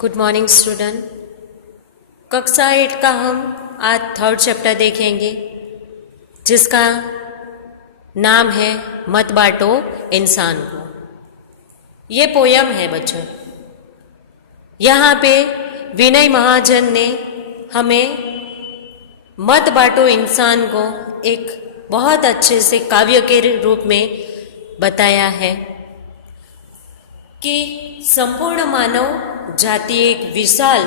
Good morning student. कक्षा 8 का हम आज थर्ड चैप्टर देखेंगे जिसका नाम है मत बांटो इंसान को। ये पोयम है बच्चों। यहाँ पे विनय महाजन ने हमें मत बांटो इंसान को एक बहुत अच्छे से काव्य के रूप में बताया है कि संपूर्ण मानव जाति एक विशाल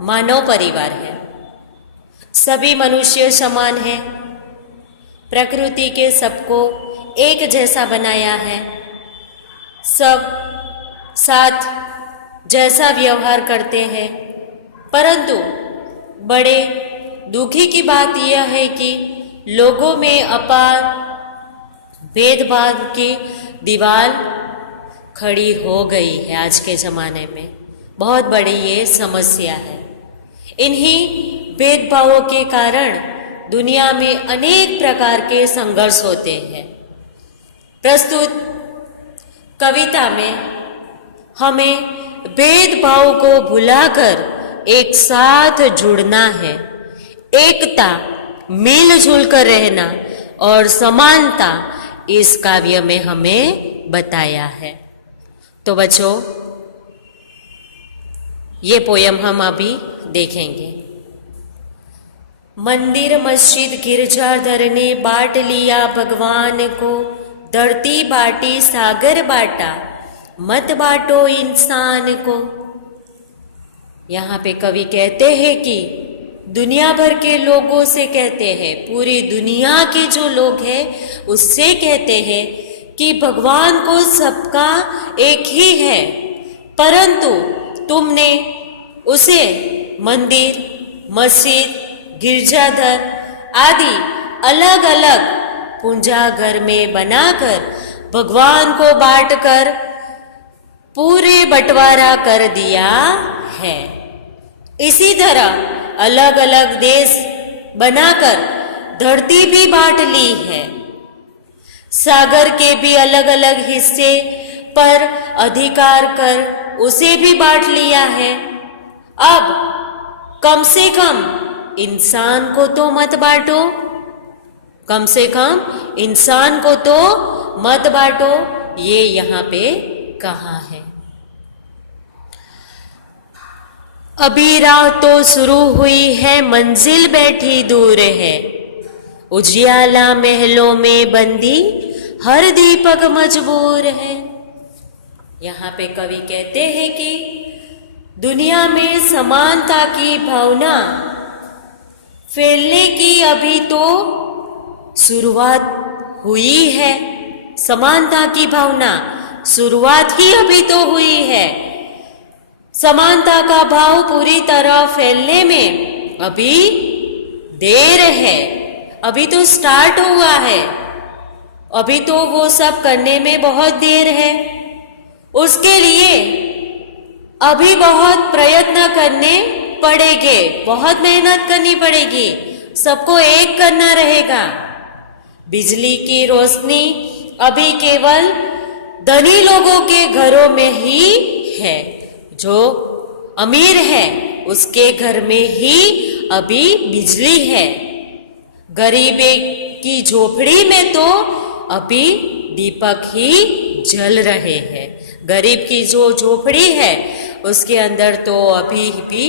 मानव परिवार है। सभी मनुष्य समान है। प्रकृति के सबको एक जैसा बनाया है। सब साथ जैसा व्यवहार करते हैं, परंतु बड़े दुखी की बात यह है कि लोगों में अपार भेदभाव की दीवार खड़ी हो गई है। आज के ज़माने में बहुत बड़ी ये समस्या है। इन्हीं भेदभावों के कारण दुनिया में अनेक प्रकार के संघर्ष होते हैं। प्रस्तुत कविता में हमें भेदभाव को भुलाकर एक साथ जुड़ना है, एकता मिलजुल कर रहना और समानता इस काव्य में हमें बताया है। तो बच्चों, ये पोयम हम अभी देखेंगे। मंदिर मस्जिद गिरजाघर ने बांट लिया भगवान को, धरती बांटी सागर बांटा, मत बांटो इंसान को। यहाँ पे कवि कहते हैं कि दुनिया भर के लोगों से कहते हैं, पूरी दुनिया के जो लोग हैं उससे कहते हैं कि भगवान को सबका एक ही है, परंतु तुमने उसे मंदिर मस्जिद गिरजाघर आदि अलग अलग पूजा घर में बनाकर भगवान को बांटकर पूरे बंटवारा कर दिया है। इसी तरह अलग अलग देश बनाकर धरती भी बांट ली है। सागर के भी अलग अलग हिस्से पर अधिकार कर उसे भी बांट लिया है। अब कम से कम इंसान को तो मत बांटो, कम से कम इंसान को तो मत बांटो, ये यहाँ पे कहा है। अभी राह तो शुरू हुई है, मंजिल बैठी दूर है, उजियाला महलों में बंदी हर दीपक मजबूर है। यहाँ पे कवि कहते हैं कि दुनिया में समानता की भावना फैलने की अभी तो शुरुआत हुई है। समानता की भावना शुरुआत ही अभी तो हुई है। समानता का भाव पूरी तरह फैलने में अभी देर है, अभी तो स्टार्ट हुआ है, अभी तो वो सब करने में बहुत देर है। उसके लिए अभी बहुत प्रयत्न करने पड़ेंगे, बहुत मेहनत करनी पड़ेगी, सबको एक करना रहेगा। बिजली की रोशनी अभी केवल धनी लोगों के घरों में ही है। जो अमीर है उसके घर में ही अभी बिजली है। गरीब की झोपड़ी में तो अभी दीपक ही जल रहे हैं। गरीब की जो झोपड़ी है उसके अंदर तो अभी भी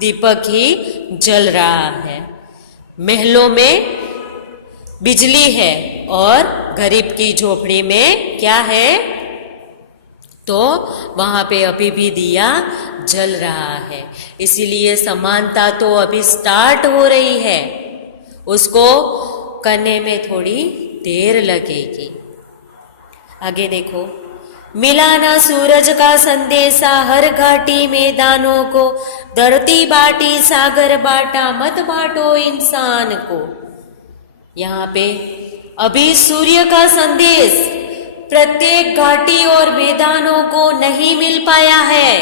दीपक ही जल रहा है। महलों में बिजली है और गरीब की झोपड़ी में क्या है, तो वहाँ पे अभी भी दिया जल रहा है। इसीलिए समानता तो अभी स्टार्ट हो रही है, उसको करने में थोड़ी देर लगेगी। आगे देखो। मिला ना सूरज का संदेशा हर घाटी मैदानों को, धरती बांटी सागर बांटा, मत बांटो इंसान को। यहाँ पे अभी सूर्य का संदेश प्रत्येक घाटी और मैदानों को नहीं मिल पाया है।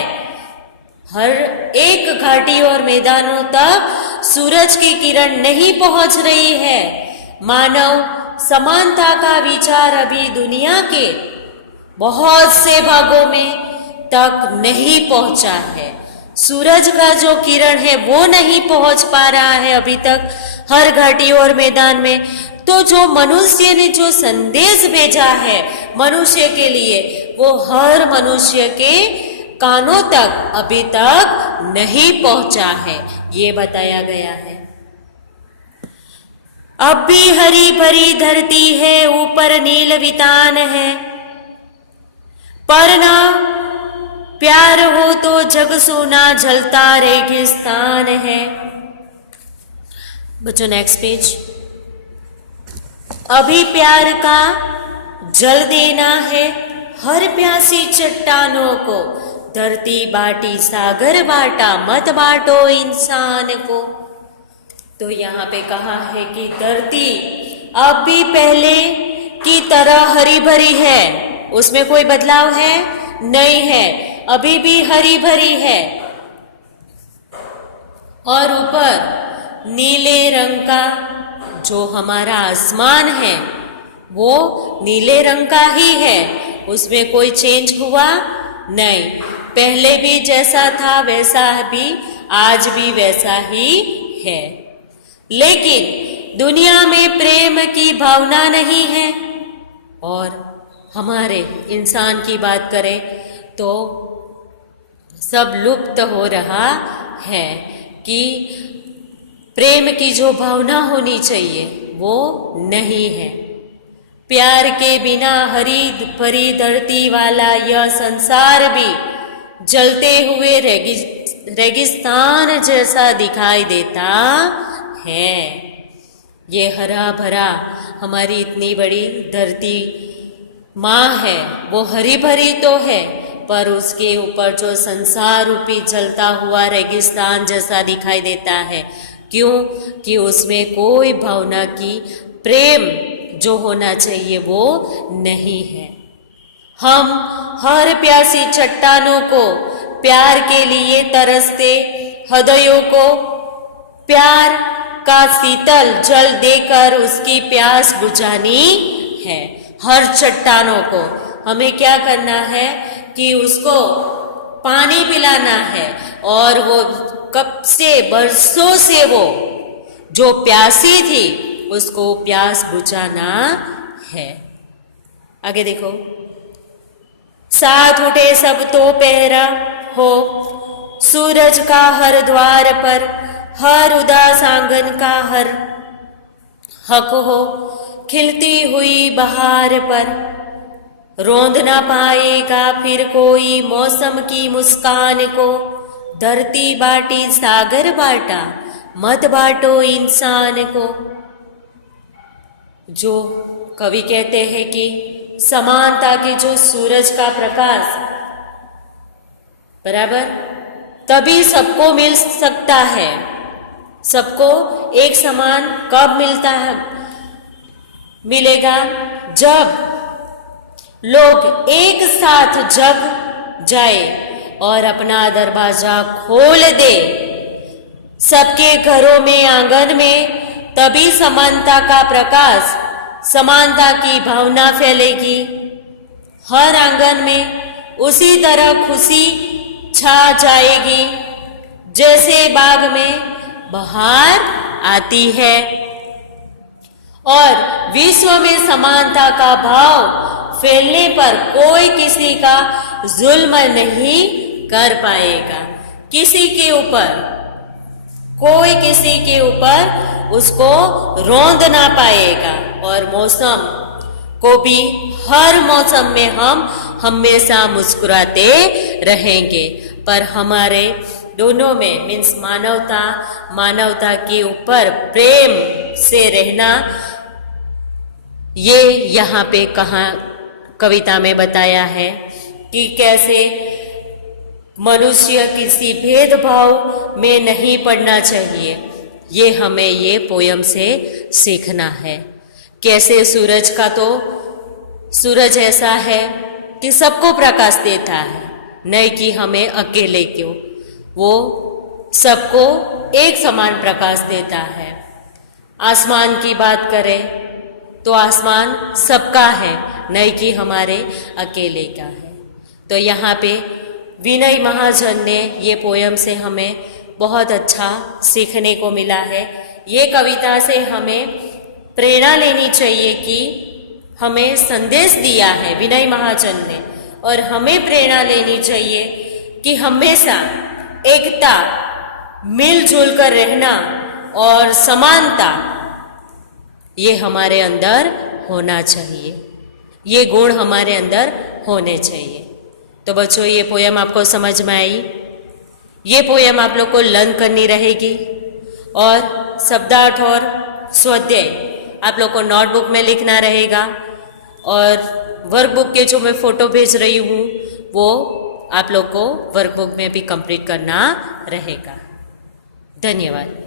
हर एक घाटी और मैदानों तक सूरज की किरण नहीं पहुंच रही है। मानव समानता का विचार अभी दुनिया के बहुत से भागों में तक नहीं पहुंचा है। सूरज का जो किरण है वो नहीं पहुंच पा रहा है अभी तक हर घाटी और मैदान में। तो जो मनुष्य ने जो संदेश भेजा है मनुष्य के लिए, वो हर मनुष्य के कानों तक अभी तक नहीं पहुंचा है, ये बताया गया है। अब भी हरी भरी धरती है, ऊपर नील वितान है, पर ना प्यार हो तो जग सोना जलता रेगिस्तान है। बच्चों नेक्स्ट पेज। अभी प्यार का जल देना है हर प्यासी चट्टानों को, धरती बाटी सागर बाटा मत बांटो इंसान को। तो यहाँ पे कहा है कि धरती अब भी पहले की तरह हरी भरी है, उसमें कोई बदलाव है नहीं है, अभी भी हरी भरी है। और ऊपर नीले रंग का जो हमारा आसमान है वो नीले रंग का ही है, उसमें कोई चेंज हुआ नहीं। पहले भी जैसा था वैसा भी आज भी वैसा ही है। लेकिन दुनिया में प्रेम की भावना नहीं है। और हमारे इंसान की बात करें तो सब लुप्त हो रहा है कि प्रेम की जो भावना होनी चाहिए वो नहीं है। प्यार के बिना हरी भरी धरती वाला यह संसार भी जलते हुए रेगिस्तान जैसा दिखाई देता है। ये हरा भरा हमारी इतनी बड़ी धरती माँ है, वो हरी भरी तो है, पर उसके ऊपर जो संसार रूपी जलता हुआ रेगिस्तान जैसा दिखाई देता है। क्यों? कि उसमें कोई भावना की प्रेम जो होना चाहिए वो नहीं है। हम हर प्यासी चट्टानों को प्यार के लिए तरसते हृदयों को प्यार का शीतल जल देकर उसकी प्यास बुझानी है। हर चट्टानों को हमें क्या करना है कि उसको पानी पिलाना है, और वो कब से बरसों से वो जो प्यासी थी उसको प्यास बुझाना है। आगे देखो। साथ उठे सब तो पहरा हो सूरज का हर द्वार पर, हर उदास आंगन का हर हक हो खिलती हुई बहार पर। रोंद ना पाएगा फिर कोई मौसम की मुस्कान को, धरती बाटी सागर बाटा मत बांटो इंसान को। जो कवि कहते हैं कि समानता की जो सूरज का प्रकाश बराबर तभी सबको मिल सकता है। सबको एक समान कब मिलता है मिलेगा? जब लोग एक साथ जग जाए और अपना दरवाजा खोल दे सबके घरों में आंगन में, तभी समानता का प्रकाश समानता की भावना फैलेगी हर आंगन में। उसी तरह खुशी छा जाएगी जैसे बाग में बहार आती है। और विश्व में समानता का भाव फैलने पर कोई किसी का जुल्म नहीं कर पाएगा। किसी के ऊपर कोई किसी के ऊपर उसको रोंद ना पाएगा। और मौसम को भी हर मौसम में हम हमेशा मुस्कुराते रहेंगे। पर हमारे दोनों में मीन्स मानवता के ऊपर प्रेम से रहना, ये यहाँ पे कहा कविता में बताया है कि कैसे मनुष्य किसी भेदभाव में नहीं पड़ना चाहिए। ये हमें ये पोयम से सीखना है। कैसे सूरज ऐसा है कि सबको प्रकाश देता है, नहीं कि हमें अकेले क्यों, वो सबको एक समान प्रकाश देता है। आसमान की बात करें तो आसमान सबका है, नहीं कि हमारे अकेले का है। तो यहाँ पे विनय महाजन ने ये पोयम से हमें बहुत अच्छा सीखने को मिला है। ये कविता से हमें प्रेरणा लेनी चाहिए कि हमें संदेश दिया है विनय महाजन ने, और हमें प्रेरणा लेनी चाहिए कि हमेशा एकता, मिलजुल कर रहना और समानता ये हमारे अंदर होना चाहिए, ये गुण हमारे अंदर होने चाहिए। तो बच्चों, ये पोयम आपको समझ में आई? ये पोयम आप लोग को लर्न करनी रहेगी और शब्दार्थ और स्वाध्याय आप लोग को नोटबुक में लिखना रहेगा, और वर्कबुक के जो मैं फ़ोटो भेज रही हूँ वो आप लोग को वर्कबुक में भी कंप्लीट करना रहेगा। धन्यवाद।